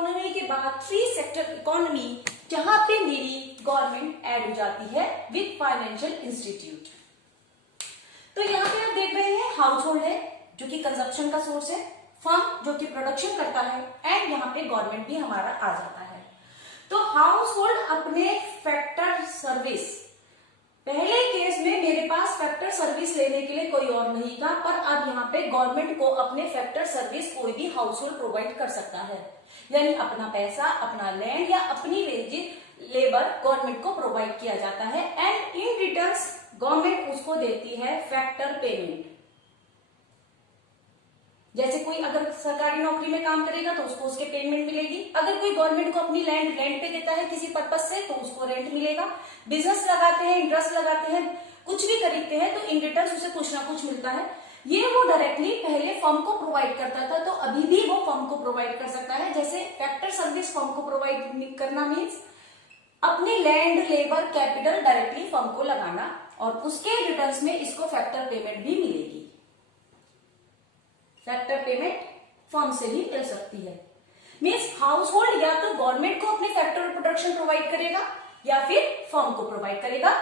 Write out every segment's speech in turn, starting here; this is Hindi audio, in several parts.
इकोनॉमी के बाद थ्री सेक्टर इकोनॉमी, जहां पे मेरी गवर्नमेंट ऐड हो जाती है विद फाइनेंशियल इंस्टीट्यूट। तो यहाँ पे आप देख रहे हैं हाउस होल्ड है जो कि कंजप्शन का सोर्स है, फर्म जो कि प्रोडक्शन करता है, एंड यहाँ पे गवर्नमेंट भी हमारा आ जाता है। तो हाउस होल्ड अपने फैक्टर सर्विस, पहले केस में मेरे पास फैक्टर सर्विस लेने के लिए कोई और नहीं था, पर अब यहाँ पे गवर्नमेंट को अपने फैक्टर सर्विस कोई भी हाउस होल्ड प्रोवाइड कर सकता है, यानी अपना पैसा, अपना लैंड या अपनी वेजेस लेबर गवर्नमेंट को प्रोवाइड किया जाता है, एंड इन रिटर्न्स गवर्नमेंट उसको देती है फैक्टर पेमेंट। जैसे कोई अगर सरकारी नौकरी में काम करेगा तो उसको उसके पेमेंट मिलेगी, अगर कोई गवर्नमेंट को अपनी लैंड रेंट पे देता है किसी पर्पज से तो उसको रेंट मिलेगा, बिजनेस लगाते हैं, इंटरेस्ट लगाते हैं, कुछ भी खरीदते हैं तो इन रिटर्न उसे कुछ ना कुछ मिलता है। ये वो डायरेक्टली पहले फर्म को प्रोवाइड करता था, तो अभी भी वो फर्म को प्रोवाइड कर सकता है। जैसे फैक्टर सर्विस फर्म को प्रोवाइड करना मीन्स अपनी land, labour, capital directly firm को लगाना, और उसके रिटर्न्स में इसको फैक्टर पेमेंट भी मिलेगी। फैक्टर पेमेंट फर्म से ही मिल सकती है। मीन्स हाउस होल्ड या तो गवर्नमेंट को अपने फैक्टर प्रोडक्शन प्रोवाइड करेगा या फिर फर्म को प्रोवाइड करेगा,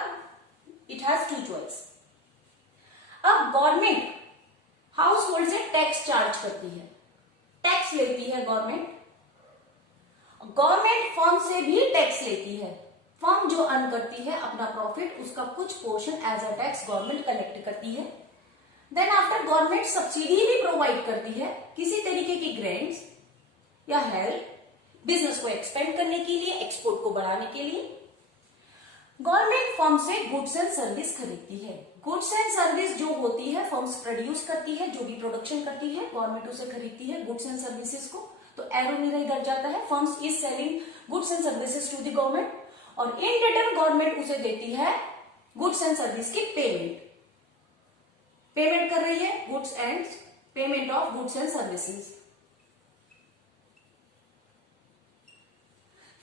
इट हैज टू चॉइस। अब गवर्नमेंट हाउस होल्ड से टैक्स चार्ज करती है, टैक्स लेती है गवर्नमेंट। गवर्नमेंट फर्म से भी टैक्स लेती है, फर्म जो अर्न करती है अपना प्रॉफिट, उसका कुछ portion as a tax government collect करती है। देन आफ्टर गवर्नमेंट सब्सिडी भी प्रोवाइड करती है, किसी तरीके की ग्रांट्स या हेल्प बिजनेस को एक्सपेंड करने के लिए, एक्सपोर्ट को बढ़ाने के लिए। गवर्नमेंट फर्म से गुड्स एंड सर्विस खरीदती है। गुड्स एंड सर्विस जो होती है फर्म्स प्रोड्यूस करती है, जो भी प्रोडक्शन करती है गवर्नमेंट उसे खरीदती है गुड्स एंड सर्विसेज को। तो एरो मेरा इधर जाता है, firms is selling goods and services to the government, और इन रिटर्न गवर्नमेंट उसे देती है गुड्स एंड सर्विस की पेमेंट। पेमेंट कर रही है goods and payment of goods and services.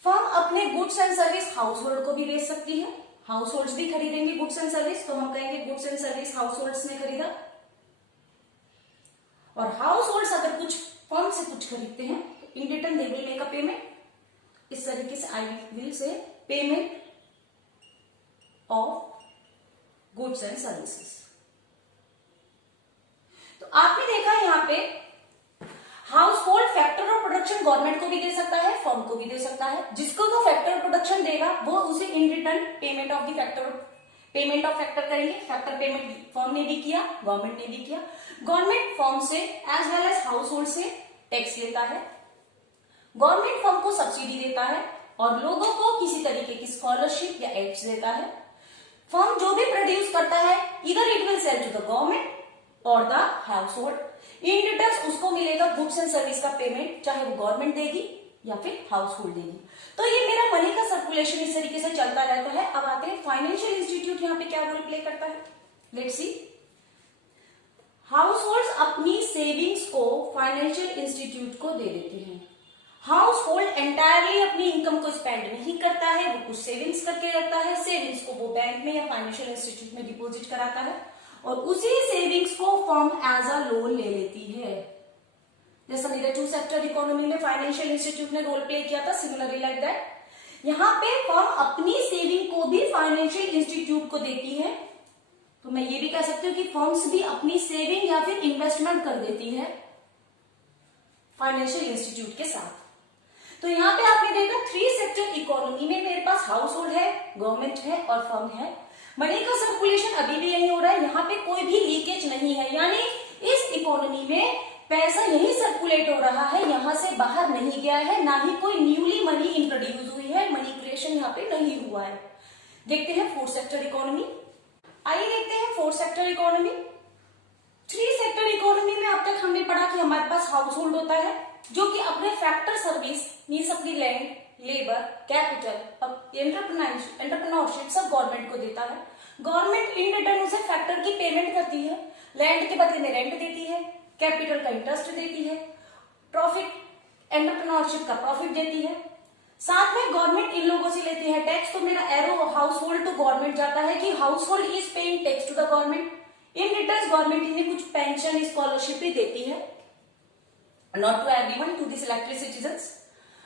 Firm अपने goods and service household को भी बेच सकती है, हाउस होल्ड्स भी खरीदेंगे गुड्स एंड सर्विस, तो हम कहेंगे goods and service house holds ने खरीदा। और हाउस होल्ड्स अगर कुछ फर्म से कुछ खरीदते हैं तो in return they will make a payment. इस तरीके से I will say payment of goods and services. तो आपने देखा यहाँ पे house hold factor of production government को भी दे सकता है, फर्म को भी दे सकता है। जिसको वो फैक्टर प्रोडक्शन देगा वो उसे in return payment of the factor, payment of factor करेंगे। फैक्टर पेमेंट फर्म ने भी किया, गवर्नमेंट ने भी किया। गवर्नमेंट फर्म से as well as household से टैक्स लेता है, गवर्नमेंट फर्म को सब्सिडी देता है और लोगों को किसी तरीके की स्कॉलरशिप या एड्स देता है। फर्म जो भी प्रोड्यूस करता है इधर it will sell to the government और the household, in return उसको मिलेगा गुड्स एंड सर्विस का पेमेंट, चाहे वो गवर्नमेंट देगी या फिर हाउस होल्ड देगी। तो ये मेरा मनी का सर्कुलेशन इस तरीके से चलता रहता है। अब आते हैं फाइनेंशियल इंस्टीट्यूट यहाँ पे क्या रोल प्ले करता है, लेट्स सी। हाउस होल्ड अपनी सेविंग्स को फाइनेंशियल इंस्टीट्यूट को दे देते हैं। हाउस होल्ड एंटायरली अपनी इनकम को स्पेंड नहीं करता है, वो कुछ सेविंग्स करके रखता है। सेविंग्स को वो बैंक में या फाइनेंशियल इंस्टीट्यूट में डिपॉजिट कराता है और उसी सेविंग्स को फर्म एज अ लोन ले लेती है। जैसा मेरे टू सेक्टर इकोनॉमी में फाइनेंशियल इंस्टीट्यूट ने रोल प्ले किया था, सिमिलरली लाइक दैट यहाँ पे फर्म अपनी सेविंग को भी फाइनेंशियल इंस्टीट्यूट को देती है। तो मैं ये भी कह सकती हूँ कि फर्म्स भी अपनी सेविंग या फिर इन्वेस्टमेंट कर देती है फाइनेंशियल इंस्टीट्यूट के साथ। तो यहाँ पे आपने देखा थ्री सेक्टर इकोनॉमी में मेरे पास हाउस होल्ड है, गवर्नमेंट है और फर्म है। मनी का सर्कुलेशन अभी भी यही हो रहा है, यहाँ पे कोई भी लीकेज नहीं है, यानी इस इकोनॉमी में पैसा यही सर्कुलेट हो रहा है, यहाँ से बाहर नहीं गया है, ना ही कोई न्यूली मनी इंट्रोड्यूस हुई है, मनी क्रिएशन यहाँ पे नहीं हुआ है। देखते हैं फोर्थ सेक्टर इकोनॉमी। आइए देखते हैं fourth sector economy. Three sector economy में अब तक हमने पढ़ा कि हमारे पास हाउस होल्ड होता है जो कि अपने फैक्टर सर्विस मीन्स अपनी लैंड, लेबर, कैपिटल, एंटरप्रेन्योरशिप सब गवर्नमेंट को देता है। गवर्नमेंट इन रिटर्न उसे फैक्टर की पेमेंट करती है, लैंड के बदले में रेंट देती है, कैपिटल का इंटरेस्ट देती है, प्रॉफिट एंटरप्रेन्योरशिप का प्रॉफिट देती है। साथ में गवर्नमेंट इन लोगों से लेती है टैक्स। तो मेरा arrow household to government जाता है कि household is paying tax to the government. In return government इन्हें कुछ पेंशन, स्कॉलरशिप भी देती है, not to everyone, to the selected citizens.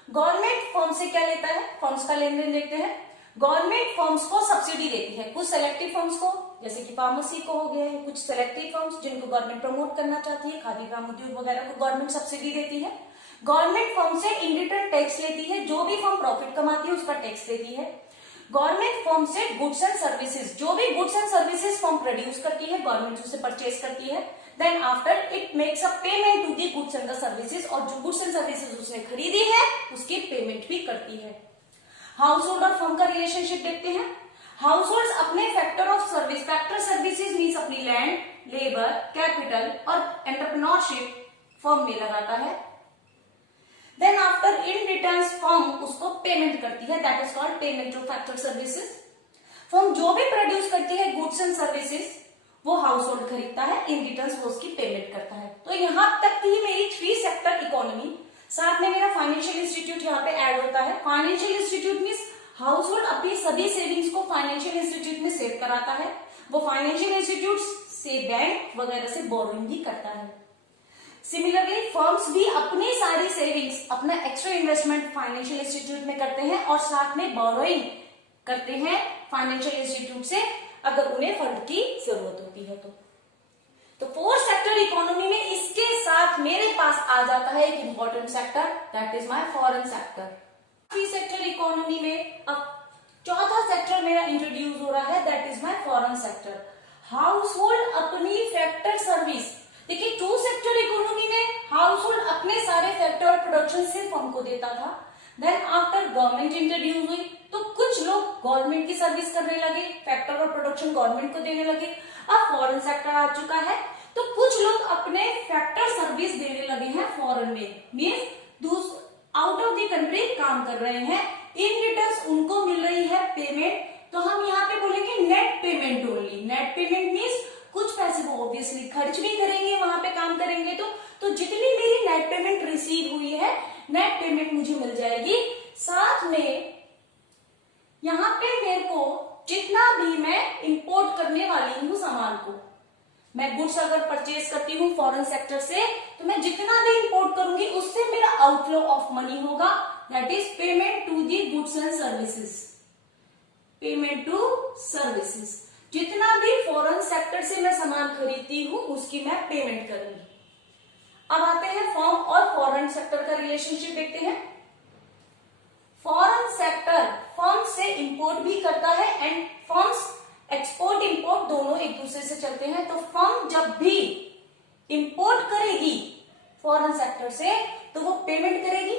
Government firm से क्या लेता है, फर्म्स का लेन देन देखते हैं। गवर्नमेंट फर्म्स को सब्सिडी देती है, कुछ सेलेक्टिव फर्म्स को, जैसे कि फार्मेसी को हो गया है, कुछ सेलेक्टिव फर्म्स जिनको गवर्नमेंट प्रमोट करना चाहती है, खादी ग्राम उद्योग वगैरह को गवर्नमेंट सब्सिडी देती है। गवर्नमेंट फर्म से इन रिटर्न टैक्स लेती है, जो भी फर्म प्रॉफिट कमाती है उसका टैक्स देती है। गवर्नमेंट फर्म से गुड्स एंड सर्विसेज, जो भी goods and services firm produce करती है गवर्नमेंट उसे परचेज करती है। Then after it makes a payment to the goods and the services, और जो गुड्स एंड सर्विसेज उसने खरीदी है उसकी पेमेंट भी करती है। हाउस होल्ड और फर्म का रिलेशनशिप देखते हैं। हाउस होल्ड अपने factor of service, factor services means अपनी लैंड, लेबर, कैपिटल और एंटरप्रेन्योरशिप फर्म में लगाता है। Then after in return firm उसको पेमेंट करती है, that is called payment of factor services. Firm जो भी प्रोड्यूस करती है गुड्स एंड सर्विसेज वो हाउस होल्ड खरीदता है, इन रिटर्न वो उसकी पेमेंट करता है। तो यहां तक की मेरी 3 सेक्टर इकोनॉमी, साथ में मेरा फाइनेंशियल इंस्टीट्यूट यहाँ पे ऐड होता है। Financial institute means house hold अपनी सभी सेविंग्स को फाइनेंशियल इंस्टीट्यूट में सेव कराता है। वो फाइनेंशियल इंस्टीट्यूट से बैंक वगैरह से बोरोइंग भी करता है। सिमिलरली फर्म्स भी अपनी सारी सेविंग्स, अपना एक्स्ट्रा इन्वेस्टमेंट फाइनेंशियल इंस्टीट्यूट में करते हैं और साथ में बोरोइंग करते हैं फाइनेंशियल इंस्टीट्यूट से अगर उन्हें फंड की जरूरत होती है तो 4 सेक्टर इकोनॉमी में इसके साथ मेरे पास आ जाता है एक important sector, that is my foreign sector. 3 sector economy में अब चौथा सेक्टर मेरा इंट्रोड्यूस हो रहा है, that is my foreign sector. House hold अपनी फैक्टर सर्विस, देखिए 2 सेक्टर इकोनॉमी में हाउस होल्ड अपने सारे फैक्टर और प्रोडक्शन से फर्म को देता था। देन आफ्टर गवर्नमेंट इंट्रोड्यूस हुई तो कुछ लोग गवर्नमेंट की सर्विस करने लगे, फैक्टर और प्रोडक्शन गवर्नमेंट को देने लगे। अब फॉरेन सेक्टर आ चुका है तो कुछ लोग अपने फैक्टर सर्विस देने लगे हैं फॉरेन में, means out of the country काम कर रहे हैं, इन रिटर्न उनको मिल रही है पेमेंट। तो हम यहाँ पे बोलेंगे net payment only. Net payment means कुछ पैसे वो ऑब्वियसली खर्च भी करेंगे, वहां पे काम करेंगे तो जितनी मेरी नेट पेमेंट रिसीव हुई है नेट पेमेंट मुझे मिल जाएगी। साथ में यहाँ पे मेरे को जितना भी मैं इंपोर्ट करने वाली हूँ सामान को, मैं गुड्स अगर परचेज करती हूँ फॉरेन सेक्टर से तो मैं जितना भी इंपोर्ट करूंगी उससे मेरा आउटफ्लो ऑफ मनी होगा, that is payment to the goods and services. Payment to services, जितना भी फॉरेन सेक्टर से मैं सामान खरीदती हूँ उसकी मैं पेमेंट करूंगी। अब आते हैं फर्म और फॉरेन सेक्टर का रिलेशनशिप देखते हैं। फॉरेन सेक्टर फर्म से इंपोर्ट भी करता है एंड फर्म्स एक्सपोर्ट इंपोर्ट दोनों एक दूसरे से चलते हैं। तो फर्म जब भी इंपोर्ट करेगी फॉरेन सेक्टर से तो वो पेमेंट करेगी,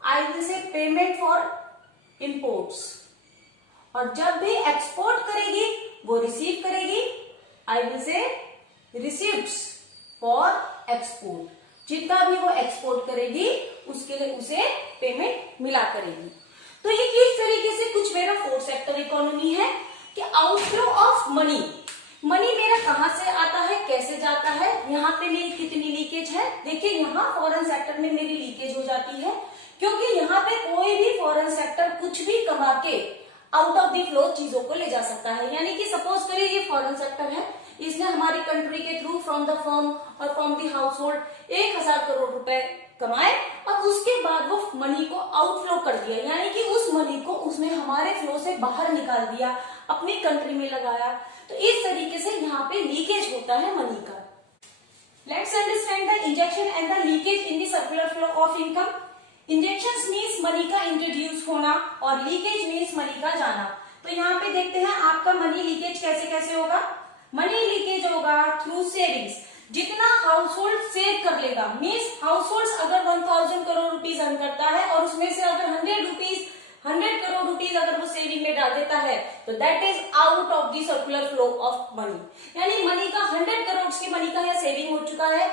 I will say payment for imports, और जब भी एक्सपोर्ट करेगी वो रिसीव करेगी, I will say receives for export. जितना भी वो एक्सपोर्ट करेगी उसके लिए उसे पेमेंट मिला करेगी। तो ये इस तरीके से कुछ मेरा 4 सेक्टर इकोनॉमी है कि आउटफ्लो ऑफ मनी, मनी मेरा कहां से आता है, कैसे जाता है, यहाँ पे मेरी कितनी लीकेज है। देखिए यहाँ फॉरेन सेक्टर में मेरी लीकेज हो जाती है क्योंकि यहाँ पे कोई भी फॉरेन सेक्टर कुछ भी कमा के आउट ऑफ द फ्लो चीजों को ले जा सकता है। यानी कि सपोज करिए ये फॉरेन सेक्टर है, इसने हमारी कंट्री के थ्रू फ्रॉम द फर्म और from the house hold 1000 crore रुपए कमाए और उसके बाद वो मनी को आउटफ्लो कर दिया, यानी कि उस मनी को उसने हमारे फ्लो से बाहर निकाल दिया, अपनी कंट्री में लगाया। तो इस तरीके से यहाँ पे लीकेज होता है मनी का। Let's understand the injection and the leakage in the circular flow of income. Injections means money का इंट्रोड्यूस होना और लीकेज मीन्स मनी का जाना। तो यहाँ पे देखते हैं आपका मनी लीकेज कैसे कैसे होगा। मनी लीकेज होगा थ्रू सेविंग्स, जितना हाउस होल्ड सेव कर लेगा, मीन्स हाउस होल्ड अगर 1000 करोड़ रुपीज अर्न करता है और उसमें से अगर 100 करोड़ रुपीज अगर वो सेविंग में डाल देता है तो that is out of the circular flow of money. यानी मनी का 100 करोड़ की मनी का यहाँ सेविंग हो चुका है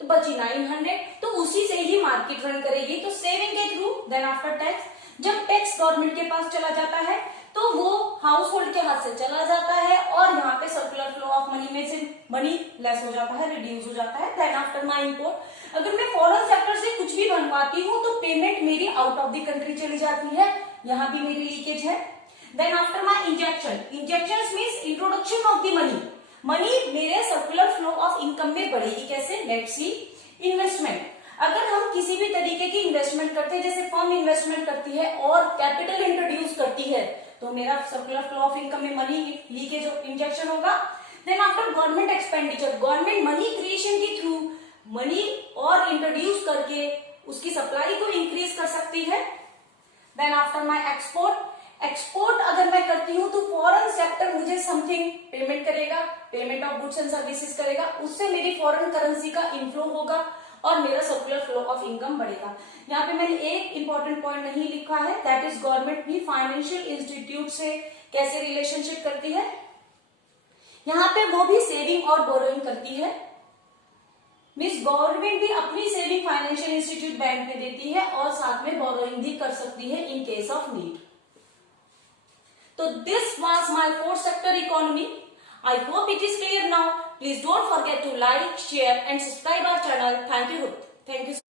तो बची 900, तो उसी से ही मार्केट रन करेगी। तो सेविंग के थ्रू, देन आफ्टर टैक्स, जब टैक्स गवर्नमेंट के पास चला जाता है तो वो हाउस होल्ड के हाथ से चला जाता है और यहाँ पे सर्कुलर फ्लो ऑफ मनी में से मनी लेस हो जाता है, रिड्यूस हो जाता है। देन आफ्टर माई इंपोर्ट, अगर मैं फॉरेन सेक्टर से कुछ भी बनवाती हूँ तो पेमेंट मेरी आउट ऑफ द कंट्री चली जाती है, यहाँ भी मेरी लीकेज है। Then after my injection, injection means introduction of the money, money मेरे सर्कुलर फ्लो ऑफ इनकम में बढ़ेगी कैसे, लेट्स सी। इन्वेस्टमेंट, अगर हम किसी किसी भी तरीके की इन्वेस्टमेंट करते हैं, जैसे फर्म इन्वेस्टमेंट करती है और कैपिटल इंट्रोड्यूस करती है, तो मेरा सर्कुलर फ्लो ऑफ इनकम में मनी लीकेज इंजेक्शन होगा। Then after government expenditure, government money creation के थ्रू मनी और इंट्रोड्यूस करके उसकी सप्लाई को इंक्रीज कर सकती है। Then after my export, export अगर मैं करती हूं तो फॉरेन सेक्टर मुझे समथिंग पेमेंट करेगा, payment of goods and services करेगा, उससे मेरी फॉरेन करेंसी का इनफ्लो होगा और मेरा सर्कुलर फ्लो ऑफ इनकम बढ़ेगा। यहाँ पे मैंने एक इंपॉर्टेंट पॉइंट नहीं लिखा है, दैट इज गवर्नमेंट भी फाइनेंशियल इंस्टीट्यूट से कैसे रिलेशनशिप करती है। यहाँ पे वो भी सेविंग और बोरोइंग करती है, मीन्स गवर्नमेंट भी अपनी सेविंग फाइनेंशियल इंस्टीट्यूट बैंक में देती है और साथ में बोरोइंग भी कर सकती है in case of need. So this was my fourth sector economy. I hope it is clear now. Please don't forget to like, share and subscribe our channel. Thank you. Thank you.